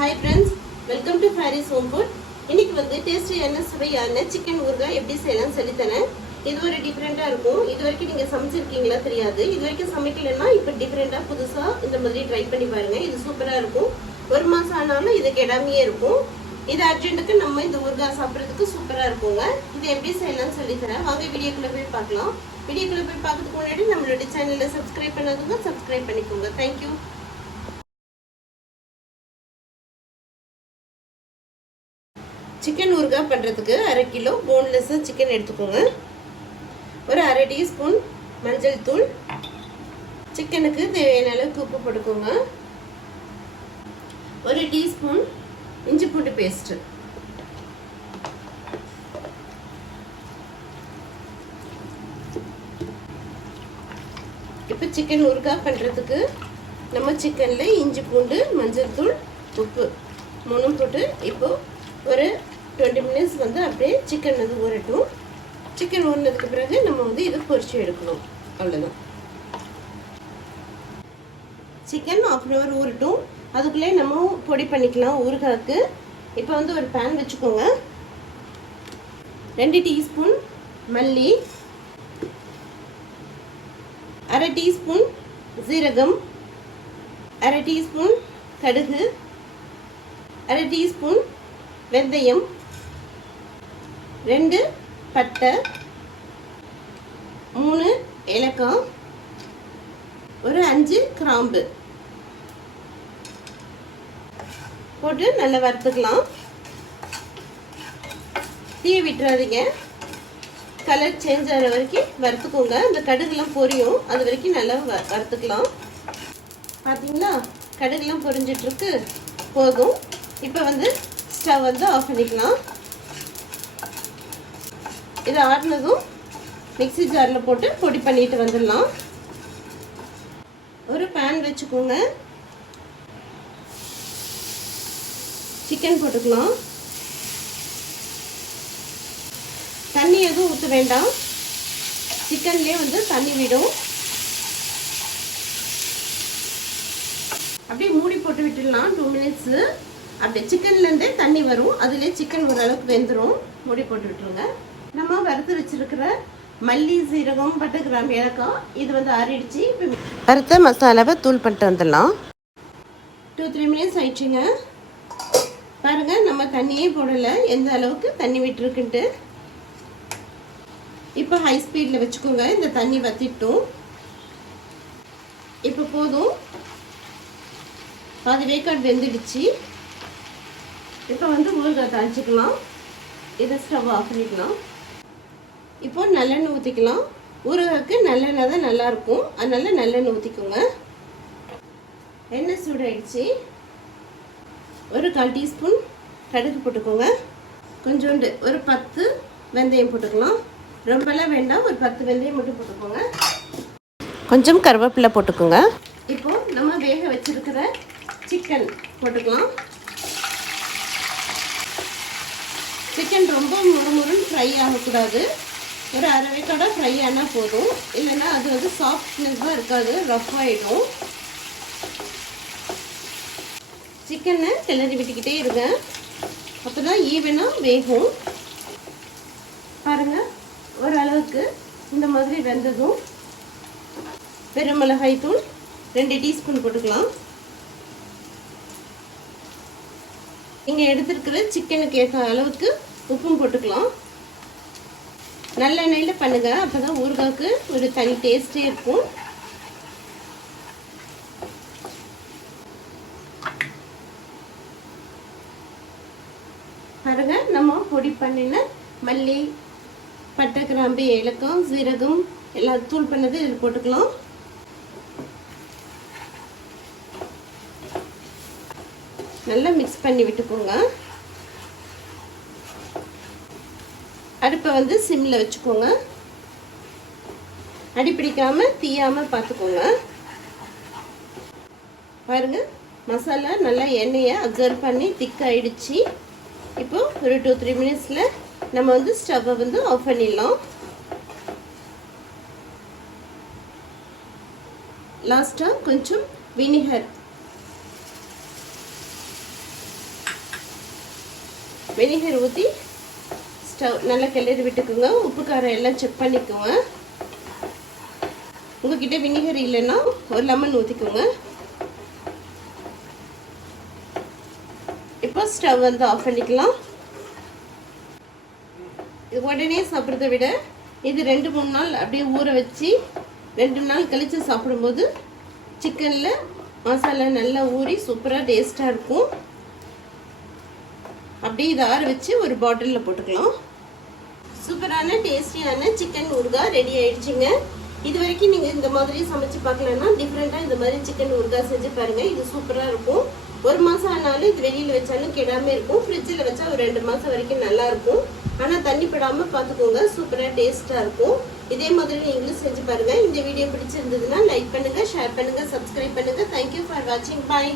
Hi friends, welcome to Fairy's Home Food. இன்னைக்கு வந்து டேஸ்டியான சுவையான சிக்கன் ஊறுகாய் எப்படி செய்யலாம் சொல்லி தரேன். இது ஒரு டிஃபரெண்டா இருக்கும். இது வரைக்கும் நீங்க சமைச்சிருக்கீங்களா தெரியாது. இது வரைக்கும் சமைக்கலன்னா இப்போ டிஃபரெண்டா புதுசா இந்த மாதிரி ட்ரை பண்ணி பாருங்க. இது சூப்பரா இருக்கும். ஒரு மாசம் ஆனாலும் இது கெடாமையே இருக்கும். இது அர்ஜென்ட்டுக்கு நம்ம இந்த ஊறுகாய் சாப்பிட்றதுக்கு சூப்பரா இருக்குங்க. இது எப்படி செய்யலாம்னு சொல்லி தரேன். வாங்க வீடியோக்குள்ள போய் பார்க்கலாம். வீடியோக்குள்ள போய் பார்க்கறதுக்கு முன்னாடி நம்மளோட சேனலை சப்ஸ்கிரைப் பண்ணாதவங்க சப்ஸ்கிரைப் பண்ணிக்கோங்க. தேங்க்யூ. சிக்கன் ஊறுகாய் பண்ணுறதுக்கு 1/2 கிலோ போன்லெஸ் சிக்கன் எடுத்துக்கோங்க. ஒரு 1/2 டீஸ்பூன் மஞ்சள் தூள், சிக்கனுக்கு தேவையான அளவுக்கு உப்பு போட்டுக்கோங்க. 1 டீஸ்பூன் இஞ்சி பூண்டு பேஸ்ட், இப்போ சிக்கன் ஊறுகாய் பண்ணுறதுக்கு நம்ம சிக்கனில் இஞ்சி பூண்டு மஞ்சள் தூள் உப்பு 3 போட்டு இப்போ ஒரு 20 மினிட்ஸ் வந்து அப்படியே சிக்கன் வந்து ஊறட்டும். சிக்கன் ஊறினதுக்கு பிறகு நம்ம வந்து இதை பொரிச்சு எடுக்கணும். அவ்வளோதான். சிக்கன் 1/2 hour ஊறட்டும். அதுக்குள்ளே நம்ம பொடி பண்ணிக்கலாம் ஊறுகாய்க்கு. இப்போ வந்து ஒரு பேன் வச்சுக்கோங்க. 2 டீஸ்பூன் மல்லி, 1/2 டீஸ்பூன் சீரகம், 1/2 டீஸ்பூன் கடுகு, 1/2 டீஸ்பூன் வெந்தயம், 2 பட்டை, 3 ஏலக்காய், ஒரு 5 கிராம்பு போட்டு நல்லா வறுத்துக்கலாம். தீயை விட்டுறாதீங்க. கலர் சேஞ்ச் ஆகிற வரைக்கும் வறுத்துக்கோங்க. இந்த கடுகுலாம் பொரியும், அது வரைக்கும் நல்லா வறுத்துக்கலாம். பார்த்தீங்களா, கடுகுலாம் பொரிஞ்சிட்ருக்கு. போதும். இப்போ வந்து ஸ்டவ் வந்து ஆஃப் பண்ணிக்கலாம். இது ஆறினதும் மிக்ஸி ஜாரில் போட்டு பொடி பண்ணிட்டு வந்துடலாம். ஒரு பேன் வச்சுக்கோங்க. சிக்கன் போட்டுக்கலாம். தண்ணி எதுவும் ஊற்ற வேண்டாம். சிக்கன்லேயே வந்து தண்ணி விடும். அப்படியே மூடி போட்டு விட்டுடலாம் 2 மினிட்ஸு. அப்படி சிக்கன்லேருந்தே தண்ணி வரும். அதுலேயே சிக்கன் ஓரளவுக்கு வெந்துடும். மூடி போட்டு விட்டுருங்க. நம்ம வறுத்து வச்சுருக்கிற மல்லி, சீரகம், பட்டை, கிராம்பு, ஏலக்காய் இது வந்து ஆறிடுச்சு. இப்போ வறுத்த மசாலாவை தூள் பண்ணிட்டு வந்துடலாம். 2-3 மினிட்ஸ் ஆயிடுச்சுங்க. பாருங்கள், நம்ம தண்ணியே போடலை. எந்த அளவுக்கு தண்ணி விட்டுருக்குன்ட்டு. இப்போ ஹை ஸ்பீடில் வச்சுக்கோங்க. இந்த தண்ணி வற்றிட்டும். இப்போ போதும். பாதி வேக்காடு வெந்துடுச்சு. இப்போ வந்து ஊறுகாய் தாளிச்சிக்கலாம். இதை ஸ்டவ் ஆஃப் பண்ணிக்கலாம். இப்போ நல்லெண்ணெய் ஊற்றிக்கலாம். ஊறுகாய்க்கு நல்லெண்ணெய் தான் நல்லாயிருக்கும். அதனால நல்லெண்ணெய் ஊற்றிக்கோங்க. எண்ணெய் சூடாயிடுச்சு. ஒரு 1/4 டீஸ்பூன் கடுகு போட்டுக்கோங்க. கொஞ்சோண்டு ஒரு 10 வெந்தயம் போட்டுக்கலாம். ரொம்பலாம் வேண்டாம். ஒரு 10 வெந்தயம் மட்டும் போட்டுக்கோங்க. கொஞ்சம் கருவேப்பிலை போட்டுக்கோங்க. இப்போது நம்ம வேக வச்சுருக்கிற சிக்கன் போட்டுக்கலாம். சிக்கன் ரொம்ப முறுமுறுன்னு ஃப்ரை ஆகக்கூடாது. ஒரு 1/2 வேக்காடா ஃப்ரை ஆனால் போதும். இல்லைன்னா அது வந்து சாஃப்ட்னஸாக இருக்காது, ரஃப் ஆகிடும். சிக்கனை கிளறி விட்டுக்கிட்டே இருங்க. அப்போ தான் ஈவனாக வேகும். பாருங்கள், ஓரளவுக்கு இந்த மாதிரி வெந்ததும் வெறும் மிளகாய் தூள் 2 டீஸ்பூன் போட்டுக்கலாம். நீங்கள் எடுத்துருக்கிற சிக்கனுக்கு ஏற்ற அளவுக்கு உப்பும் போட்டுக்கலாம். நல்லெண்ணெயில் பண்ணுங்கள். அப்போ தான் ஊறுகாய்க்கு ஒரு தனி டேஸ்ட்டே இருக்கும். பாருங்கள், நம்ம பொடி பண்ணின மல்லி, பட்டை, கிராம்பு, ஏலக்காய், சீரகம் எல்லாம் தூள் பண்ணது இதில் போட்டுக்கலாம். நல்லா மிக்ஸ் பண்ணி விட்டுக்கோங்க. அடுப்பை வந்து சிம்மில் வச்சுக்கோங்க. அடிப்பிடிக்காமல் தீயாமல் பார்த்துக்கோங்க. பாருங்கள், மசாலா நல்லா எண்ணெயை அப்சர்வ் பண்ணி திக்காயிடுச்சு. இப்போ ஒரு 2-3 மினிட்ஸில் நம்ம வந்து ஸ்டவ்வை வந்து ஆஃப் பண்ணிடலாம். லாஸ்ட்டாக கொஞ்சம் வினிகர் வினிகர் ஊற்றி ஸ்டவ் நல்லா கிளறி விட்டுக்குங்க. உப்பு காரம் எல்லாம் செக் பண்ணிக்கோங்க. உங்ககிட்ட வினிகர் இல்லைன்னா ஒரு லெமன் ஊற்றிக்கோங்க. இப்போ ஸ்டவ் வந்து ஆஃப் பண்ணிக்கலாம். இது உடனே சாப்பிட்றத விட இது 2-3 நாள் அப்படியே ஊற வச்சு 2 நாள் கழித்து சாப்பிடும்போது சிக்கனில் மசாலா நல்லா ஊறி சூப்பராக டேஸ்ட்டாக இருக்கும். அப்படியே இதை ஆற வச்சு ஒரு பாட்டிலில் போட்டுக்கலாம். சூப்பரான டேஸ்டியான சிக்கன் ஊறுகாய் ரெடி ஆயிடுச்சுங்க. இது வரைக்கும் நீங்கள் இந்த மாதிரி சமைச்சு பார்க்கலன்னா டிஃப்ரெண்ட்டாக இந்த மாதிரி சிக்கன் ஊறுகாய் செஞ்சு பாருங்கள். இது சூப்பராக இருக்கும். 1 மாதம் ஆனாலும் இது வெளியில் வச்சாலும் கெடாமல் இருக்கும். ஃப்ரிட்ஜில் வச்சா ஒரு 2 மாதம் வரைக்கும் நல்லாயிருக்கும். ஆனால் தண்ணி படாமல் பார்த்துக்கோங்க. சூப்பராக டேஸ்ட்டாக இருக்கும். இதே மாதிரி நீங்களும் செஞ்சு பாருங்கள். இந்த வீடியோ பிடிச்சிருந்ததுன்னா லைக் பண்ணுங்கள், ஷேர் பண்ணுங்கள், சப்ஸ்கிரைப் பண்ணுங்கள். தேங்க்யூ ஃபார் வாட்சிங். பாய்.